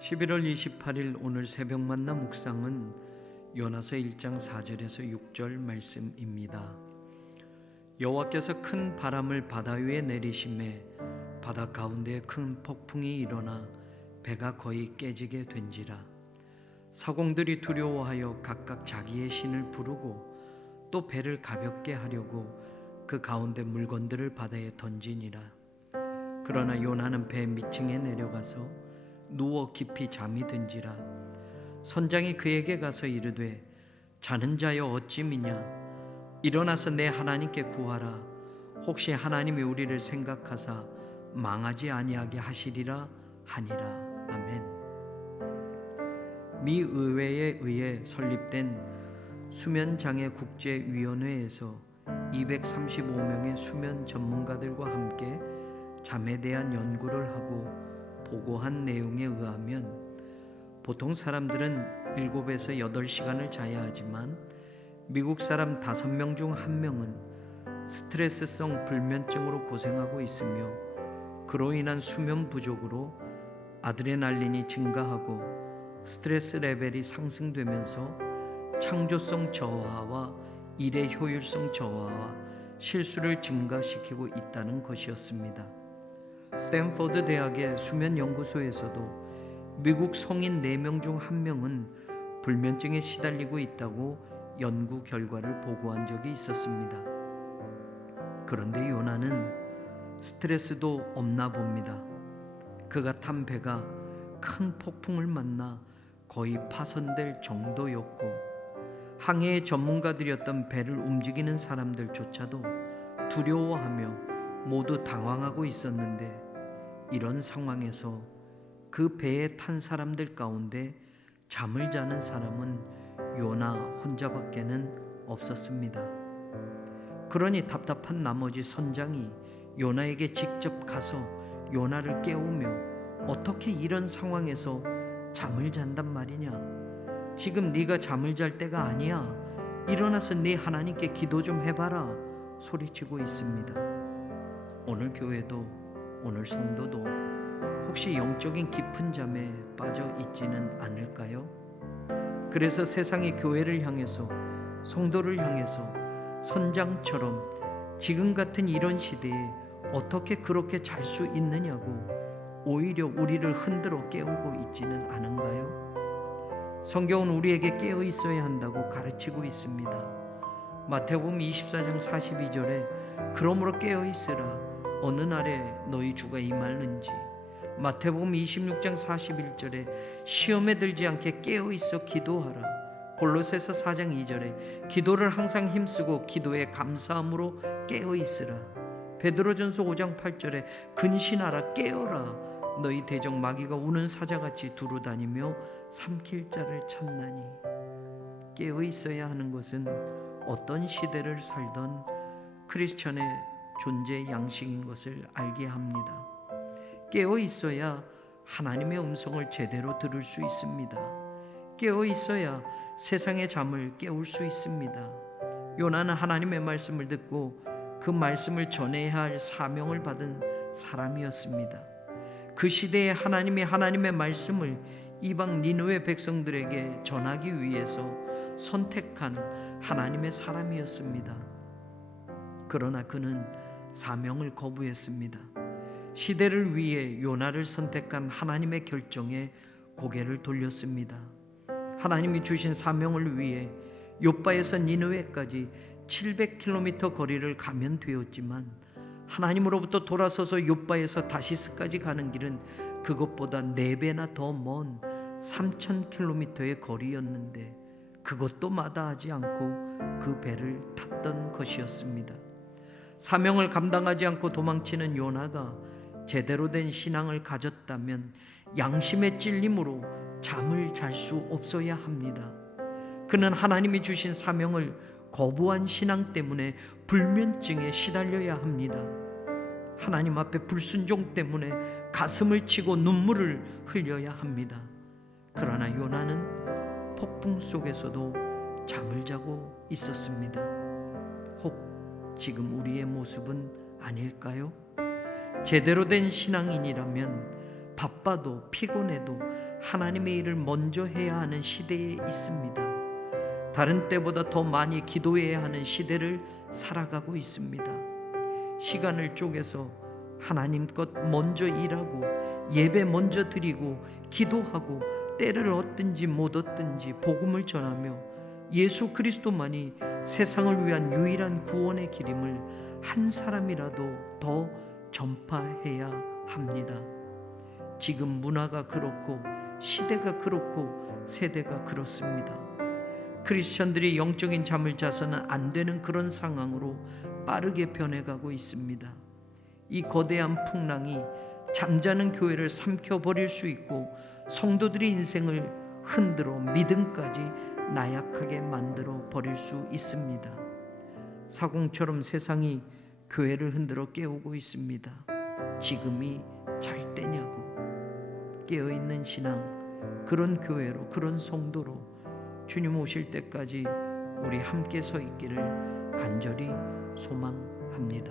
11월 28일 오늘 새벽 만나 묵상은 요나서 1장 4절에서 6절 말씀입니다. 여호와께서 큰 바람을 바다 위에 내리심에 바다 가운데에 큰 폭풍이 일어나 배가 거의 깨지게 된지라. 사공들이 두려워하여 각각 자기의 신을 부르고 또 배를 가볍게 하려고 그 가운데 물건들을 바다에 던지니라. 그러나 요나는 배 밑층에 내려가서 누워 깊이 잠이 든지라. 선장이 그에게 가서 이르되 자는 자여 어찌미냐, 일어나서 내 하나님께 구하라. 혹시 하나님이 우리를 생각하사 망하지 아니하게 하시리라 하니라. 아멘. 미 의회에 의해 설립된 수면장애 국제위원회에서 235명의 수면 전문가들과 함께 잠에 대한 연구를 하고 보고한 내용에 의하면 보통 사람들은 7에서 8시간을 자야 하지만 미국 사람 5명 중 1명은 스트레스성 불면증으로 고생하고 있으며 그로 인한 수면 부족으로 아드레날린이 증가하고 스트레스 레벨이 상승되면서 창조성 저하와 일의 효율성 저하와 실수를 증가시키고 있다는 것이었습니다. 스탠포드 대학의 수면 연구소에서도 미국 성인 4명 중 1명은 불면증에 시달리고 있다고 연구 결과를 보고한 적이 있었습니다. 그런데 요나는 스트레스도 없나 봅니다. 그가 탄 배가 큰 폭풍을 만나 거의 파손될 정도였고 항해의 전문가들이었던 배를 움직이는 사람들조차도 두려워하며 모두 당황하고 있었는데, 이런 상황에서 그 배에 탄 사람들 가운데 잠을 자는 사람은 요나 혼자밖에는 없었습니다. 그러니 답답한 나머지 선장이 요나에게 직접 가서 요나를 깨우며 어떻게 이런 상황에서 잠을 잔단 말이냐, 지금 네가 잠을 잘 때가 아니야, 일어나서 네 하나님께 기도 좀 해봐라 소리치고 있습니다. 오늘 교회도 오늘 성도도 혹시 영적인 깊은 잠에 빠져 있지는 않을까요? 그래서 세상의 교회를 향해서, 성도를 향해서 선장처럼 지금 같은 이런 시대에 어떻게 그렇게 잘 수 있느냐고 오히려 우리를 흔들어 깨우고 있지는 않은가요? 성경은 우리에게 깨어 있어야 한다고 가르치고 있습니다. 마태복음 24장 42절에 그러므로 깨어 있으라, 어느 날에 너희 주가 임하는지. 마태복음 26장 41절에 시험에 들지 않게 깨어 있어 기도하라. 골로새서 4장 2절에 기도를 항상 힘쓰고 기도에 감사함으로 깨어 있으라. 베드로전서 5장 8절에 근신하라, 깨어라, 너희 대적 마귀가 우는 사자같이 두루다니며 삼킬 자를 찾나니. 깨어 있어야 하는 것은 어떤 시대를 살던 크리스천의 존재 양식인 것을 알게 합니다. 깨어 있어야 하나님의 음성을 제대로 들을 수 있습니다. 깨어 있어야 세상의 잠을 깨울 수 있습니다. 요나는 하나님의 말씀을 듣고 그 말씀을 전해야 할 사명을 받은 사람이었습니다. 그 시대에 하나님의 말씀을 이방 니느웨 백성들에게 전하기 위해서 선택한 하나님의 사람이었습니다. 그러나 그는 사명을 거부했습니다. 시대를 위해 요나를 선택한 하나님의 결정에 고개를 돌렸습니다. 하나님이 주신 사명을 위해 욥바에서 니느웨까지 700km 거리를 가면 되었지만 하나님으로부터 돌아서서 욥바에서 다시스까지 가는 길은 그것보다 4배나 더 먼 3000km의 거리였는데 그것도 마다하지 않고 그 배를 탔던 것이었습니다. 사명을 감당하지 않고 도망치는 요나가 제대로 된 신앙을 가졌다면 양심의 찔림으로 잠을 잘 수 없어야 합니다. 그는 하나님이 주신 사명을 거부한 신앙 때문에 불면증에 시달려야 합니다. 하나님 앞에 불순종 때문에 가슴을 치고 눈물을 흘려야 합니다. 그러나 요나는 폭풍 속에서도 잠을 자고 있었습니다. 혹 지금 우리의 모습은 아닐까요? 제대로 된 신앙인이라면 바빠도 피곤해도 하나님의 일을 먼저 해야 하는 시대에 있습니다. 다른 때보다 더 많이 기도해야 하는 시대를 살아가고 있습니다. 시간을 쪼개서 하나님 것 먼저 일하고 예배 먼저 드리고 기도하고 때를 얻든지 못 얻든지 복음을 전하며 예수 그리스도만이 세상을 위한 유일한 구원의 길임을 한 사람이라도 더 전파해야 합니다. 지금 문화가 그렇고 시대가 그렇고 세대가 그렇습니다. 크리스천들이 영적인 잠을 자서는 안 되는 그런 상황으로 빠르게 변해가고 있습니다. 이 거대한 풍랑이 잠자는 교회를 삼켜버릴 수 있고 성도들의 인생을 흔들어 믿음까지 나약하게 만들어 버릴 수 있습니다. 사공처럼 세상이 교회를 흔들어 깨우고 있습니다. 지금이 잘 때냐고. 깨어있는 신앙, 그런 교회로, 그런 성도로 주님 오실 때까지 우리 함께 서 있기를 간절히 소망합니다.